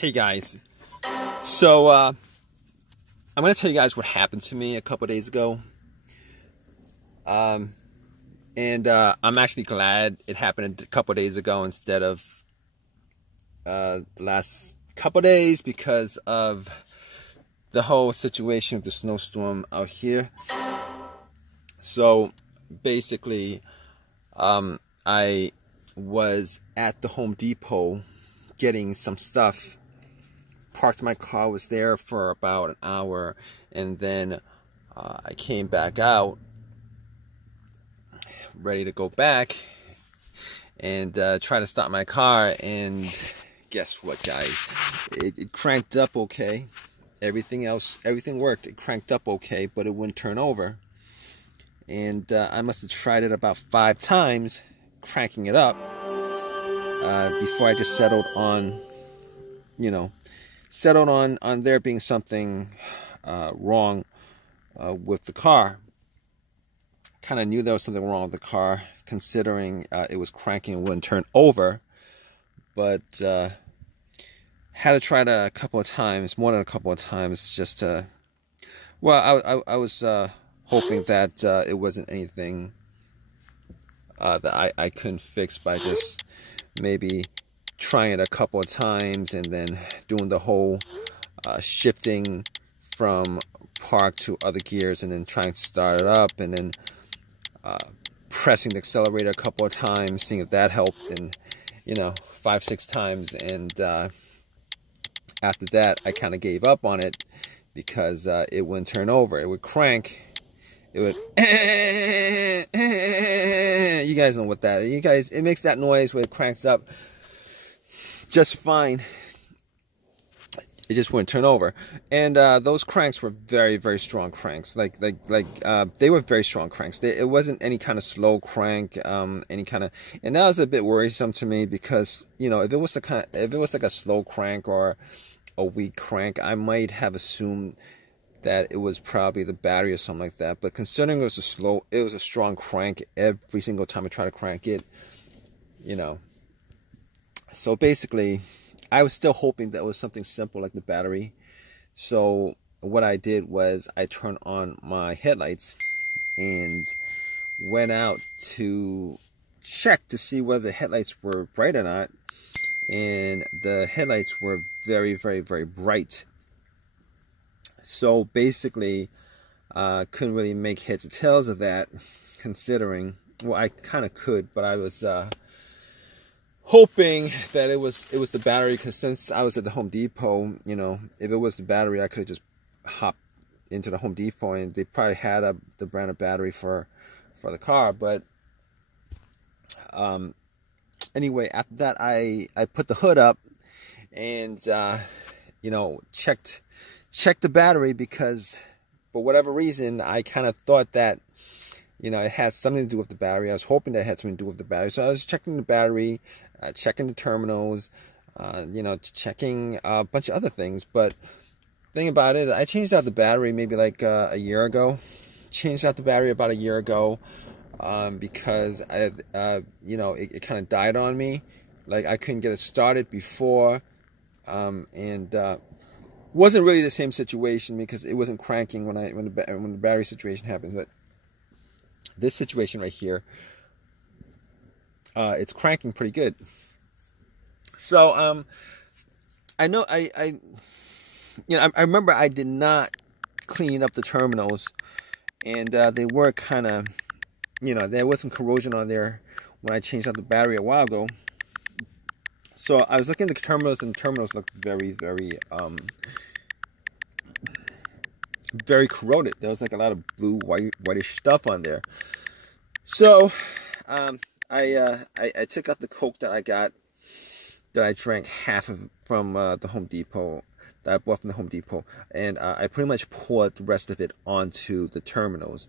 Hey guys, so I'm going to tell you guys what happened to me a couple days ago. I'm actually glad it happened a couple days ago instead of the last couple days because of the whole situation with the snowstorm out here. So basically, I was at the Home Depot getting some stuff. Parked my car, was there for about an hour, and then I came back out ready to go back and try to start my car, and guess what, guys, it cranked up okay. Everything worked. It cranked up okay, but it wouldn't turn over, and I must have tried it about 5 times cranking it up before I just settled on, on there being something wrong with the car. Kind of knew there was something wrong with the car, considering it was cranking and wouldn't turn over. But had to try it a couple of times, more than a couple of times, just to. Well, I was hoping that it wasn't anything that I couldn't fix by just maybe trying it a couple of times and then doing the whole shifting from park to other gears and then trying to start it up, and then pressing the accelerator a couple of times, seeing if that helped, and 5-6 times, and after that I kind of gave up on it because it wouldn't turn over. It would crank. It would you guys know what that is. It makes that noise when it cranks up just fine. It just wouldn't turn over. And those cranks were very, very strong cranks. Like they were very strong cranks. It wasn't any kind of slow crank, and that was a bit worrisome to me because if it was like a slow crank or a weak crank, I might have assumed that it was probably the battery or something like that. But considering it was a strong crank every single time I tried to crank it, So basically, I was still hoping that it was something simple like the battery. So what I did was I turned on my headlights and went out to check to see whether the headlights were bright or not. And the headlights were very, very, very bright. So basically, couldn't really make heads or tails of that, considering, well, I kind of could, but I was hoping that it was the battery, because since I was at the Home Depot, if it was the battery, I could have just hopped into the Home Depot and they probably had the brand of battery for the car. But anyway, after that, I put the hood up and checked the battery, because for whatever reason I kind of thought that it had something to do with the battery. I was hoping that it had something to do with the battery. So I was checking the battery, checking the terminals, checking a bunch of other things. But thing about it, I changed out the battery maybe like a year ago. Changed out the battery about a year ago because it kind of died on me. Like I couldn't get it started before, and wasn't really the same situation because it wasn't cranking when the battery situation happened. But this situation right here, it's cranking pretty good. So I know I remember I did not clean up the terminals, and they were kind of, there was some corrosion on there when I changed out the battery a while ago. So I was looking at the terminals, and the terminals looked very, very very corroded. There was like a lot of blue, whitish stuff on there. So I took out the Coke that I got, that I drank half of from the Home Depot, that I bought from the Home Depot, and I pretty much poured the rest of it onto the terminals,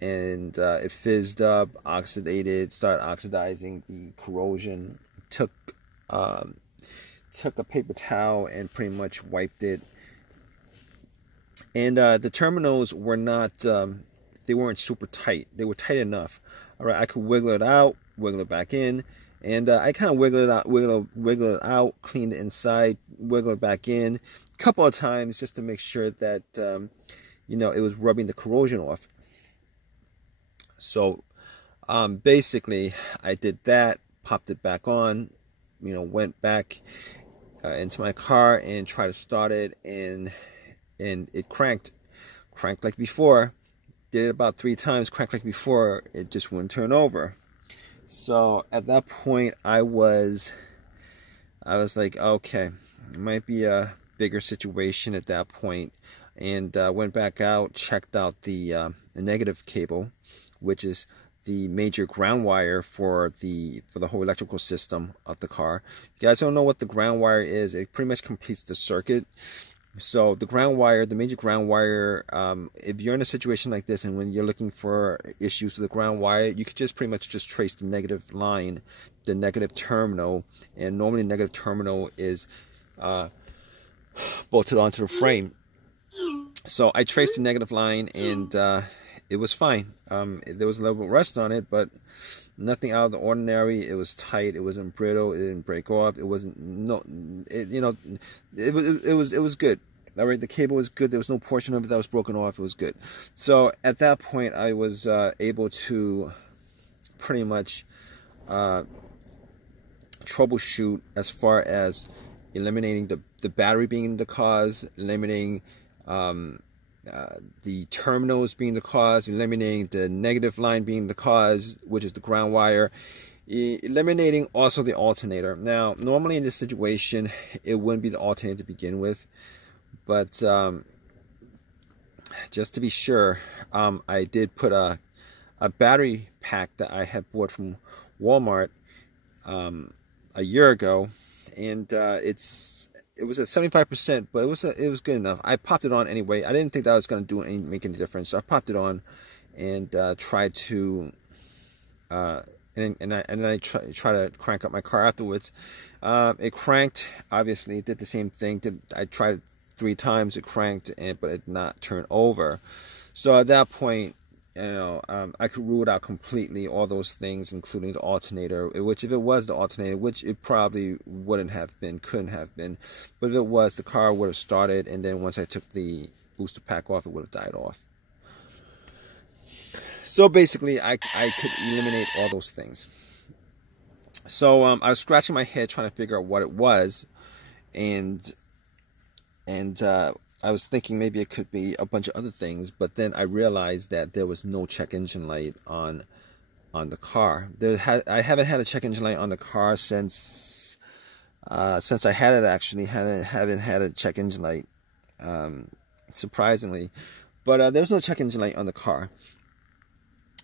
and it fizzed up, oxidated, started oxidizing the corrosion. Took a paper towel and pretty much wiped it. And the terminals were not, they weren't super tight. They were tight enough. All right, I could wiggle it out, wiggle it back in, And I kind of wiggled it out, cleaned the inside, wiggled it back in a couple of times just to make sure that you know, it was rubbing the corrosion off. So basically I did that, popped it back on, you know, went back into my car and tried to start it, and it cranked like before. Did it about 3 times, cranked like before. It just wouldn't turn over. So at that point I was like, okay, it might be a bigger situation at that point. And went back out, checked out the negative cable, which is the major ground wire for the whole electrical system of the car. If you guys don't know what the ground wire is, it pretty much completes the circuit. So the ground wire, the major ground wire, if you're in a situation like this and when you're looking for issues with the ground wire, you could just pretty much just trace the negative line, the negative terminal, and normally the negative terminal is bolted onto the frame. So I traced the negative line, and it was fine. There was a little bit of rust on it, but nothing out of the ordinary. It was tight. It wasn't brittle. It didn't break off. It wasn't you know, it was good. All right, the cable was good. There was no portion of it that was broken off. It was good. So at that point, I was able to pretty much troubleshoot as far as eliminating the battery being the cause, eliminating the terminals being the cause, eliminating the negative line being the cause, which is the ground wire, eliminating also the alternator. Now, normally in this situation, it wouldn't be the alternator to begin with, but just to be sure, I did put a battery pack that I had bought from Walmart a year ago, and it was at 75%, but it was good enough. I popped it on anyway. I didn't think that was going to make any difference, so I popped it on and tried to and I try to crank up my car afterwards. It cranked. Obviously, it did the same thing. I tried it 3 times. It cranked, but it did not turn over. So at that point, you know, I could rule it out completely, all those things, including the alternator, which if it was the alternator, which it probably wouldn't have been, couldn't have been, but if it was, the car would have started, and then once I took the booster pack off, it would have died off. So basically, I could eliminate all those things. So I was scratching my head trying to figure out what it was, and I was thinking maybe it could be a bunch of other things, but then I realized that there was no check engine light on the car. I haven't had a check engine light on the car since I had it. Actually, haven't had a check engine light, surprisingly, but there's no check engine light on the car.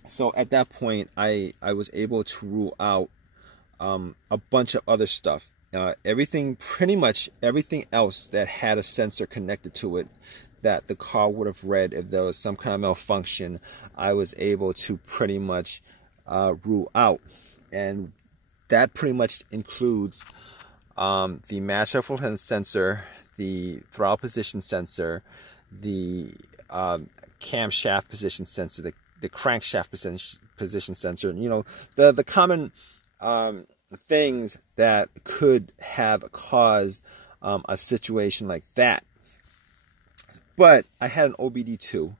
So at that point, I was able to rule out a bunch of other stuff. Pretty much everything else that had a sensor connected to it that the car would have read if there was some kind of malfunction, I was able to pretty much rule out. And that pretty much includes the mass airflow sensor, the throttle position sensor, the camshaft position sensor, the crankshaft position sensor. You know, the common things that could have caused a situation like that. But I had an OBD2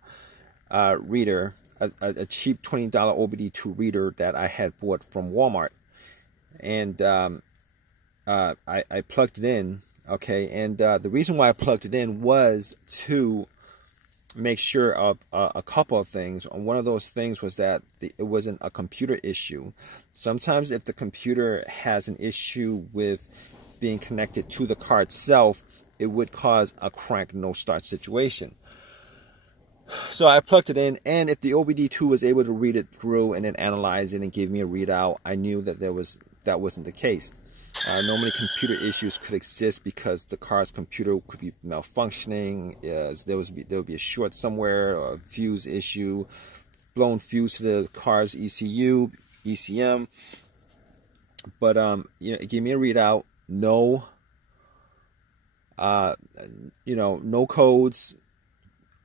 reader, a cheap $20 OBD2 reader that I had bought from Walmart, and I plugged it in. Okay, and the reason why I plugged it in was to make sure of a couple of things. One of those things was that it wasn't a computer issue. Sometimes if the computer has an issue with being connected to the car itself, it would cause a crank no start situation. So I plugged it in, and if the OBD2 was able to read it through and then analyze it and give me a readout, I knew that that wasn't the case. Normally computer issues could exist because the car's computer could be malfunctioning. There would be a short somewhere, or a fuse issue, blown fuse to the car's ECU, ECM. But you know, it gave me a readout. No, no codes.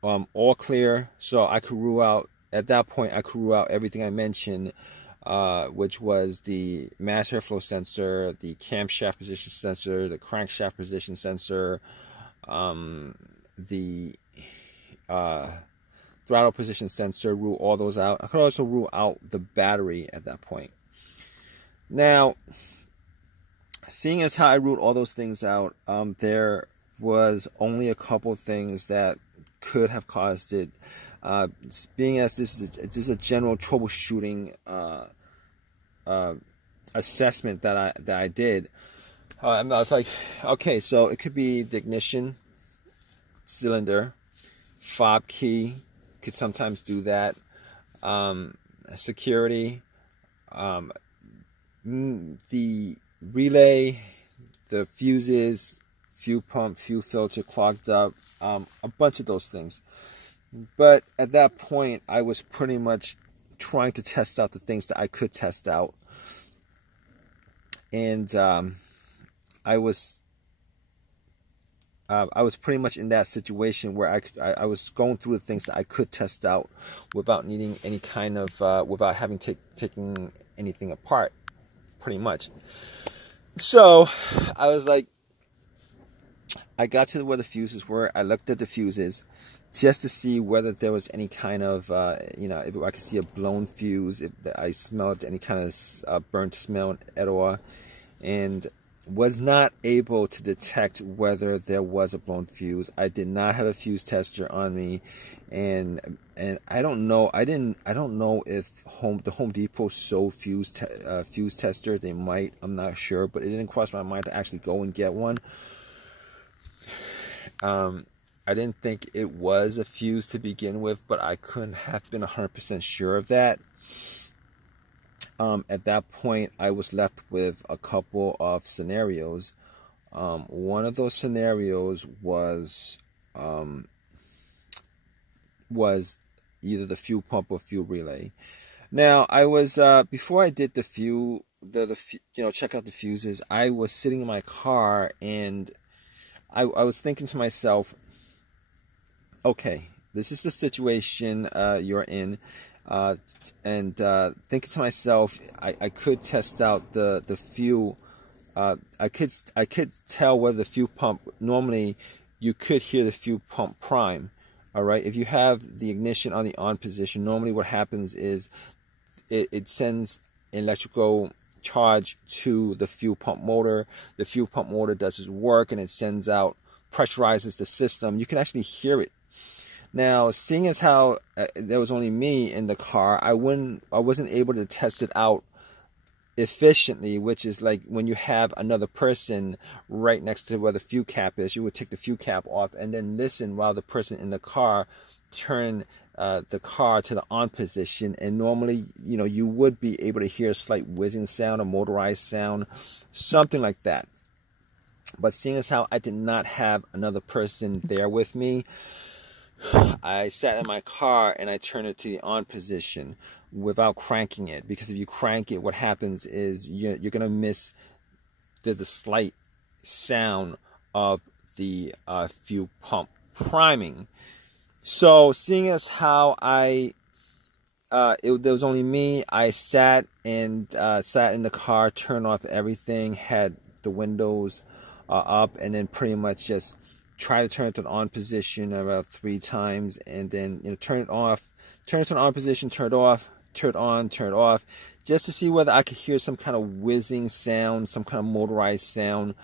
All clear. So I could rule out, at that point, I could rule out everything I mentioned. which was the mass airflow sensor, the camshaft position sensor, the crankshaft position sensor, the throttle position sensor, rule all those out. I could also rule out the battery at that point. Now, seeing as how I ruled all those things out, there was only a couple things that could have caused it. Being as this is a general troubleshooting assessment that I did, I was like, okay, so it could be the ignition cylinder, fob key could sometimes do that, security, the relay, the fuses, fuel pump, fuel filter clogged up, a bunch of those things. But at that point, I was pretty much trying to test out the things that I could test out, and I was pretty much in that situation where I was going through the things that I could test out without needing any kind of without having taken anything apart, pretty much. So I was like, I got to where the fuses were. I looked at the fuses just to see whether there was any kind of if I could see a blown fuse, if I smelled any kind of burnt smell at all, and was not able to detect whether there was a blown fuse. I did not have a fuse tester on me, and I don't know. I don't know if the Home Depot sold fuse tester. They might. I'm not sure, but it didn't cross my mind to actually go and get one. I didn't think it was a fuse to begin with, but I couldn't have been 100% sure of that. At that point, I was left with a couple of scenarios. One of those scenarios was either the fuel pump or fuel relay. Now, I was before I did the check out the fuses, I was sitting in my car and I was thinking to myself, okay, this is the situation you're in. And thinking to myself, I could test out the fuel. I could tell whether the fuel pump, normally you could hear the fuel pump prime. All right, if you have the ignition on the on position, normally what happens is it sends electrical charge to the fuel pump motor. The fuel pump motor does its work and it sends out, pressurizes the system. You can actually hear it. Now, seeing as how there was only me in the car, I wasn't able to test it out efficiently, which is like when you have another person right next to where the fuel cap is, you would take the fuel cap off and then listen while the person in the car turn the car to the on position, and normally, you would be able to hear a slight whizzing sound, a motorized sound, something like that. But seeing as how I did not have another person there with me, I sat in my car and I turned it to the on position without cranking it, because if you crank it, what happens is you're going to miss the slight sound of the fuel pump priming. So seeing as how there was only me, I sat in the car, turned off everything, had the windows up, and then pretty much just try to turn it to the on position about 3 times, and then turn it off, turn it to the on position, turn it off, turn it on, turn it off, just to see whether I could hear some kind of whizzing sound, some kind of motorized sound.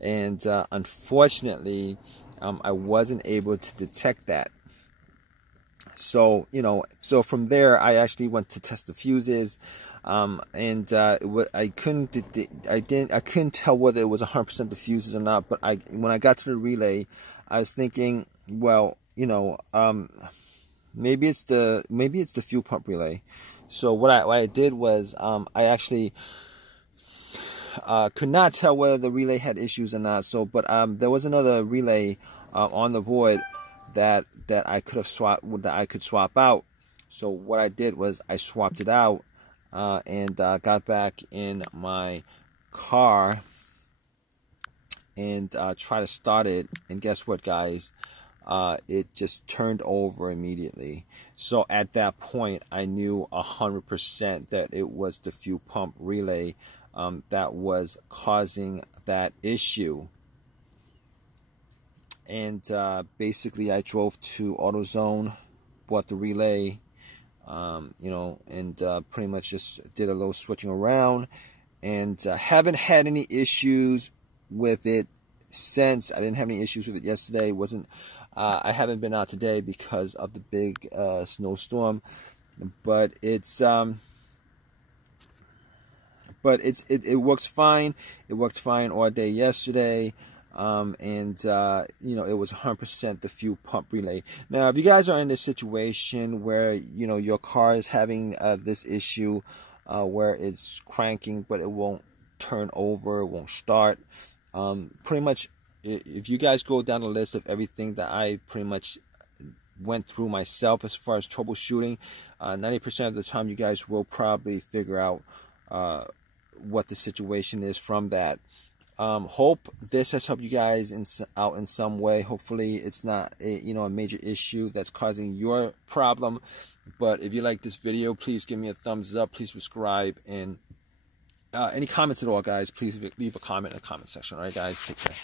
And unfortunately, I wasn't able to detect that. So so from there, I actually went to test the fuses, and I couldn't tell whether it was 100% the fuses or not. But when I got to the relay, I was thinking, well, maybe it's the fuel pump relay. So what I did was I actually could not tell whether the relay had issues or not. So, but there was another relay on the board that I could swap out. So what I did was I swapped it out and got back in my car and tried to start it. And guess what, guys? it just turned over immediately. So at that point, I knew 100% that it was the fuel pump relay that was causing that issue. And basically, I drove to AutoZone, bought the relay, you know, and pretty much just did a little switching around, and haven't had any issues with it since. I didn't have any issues with it yesterday. I haven't been out today because of the big snowstorm, but it works fine. It worked fine all day yesterday. And you know, it was 100% the fuel pump relay. Now, if you guys are in this situation where, you know, your car is having this issue where it's cranking but it won't turn over, it won't start, pretty much if you guys go down the list of everything that I pretty much went through myself as far as troubleshooting, 90% of the time you guys will probably figure out what the situation is from that. Hope this has helped you guys out in some way. Hopefully it's not a major issue that's causing your problem. But if you like this video, please give me a thumbs up. Please subscribe, and any comments at all, guys, please leave a comment in the comment section. All right, guys, take care.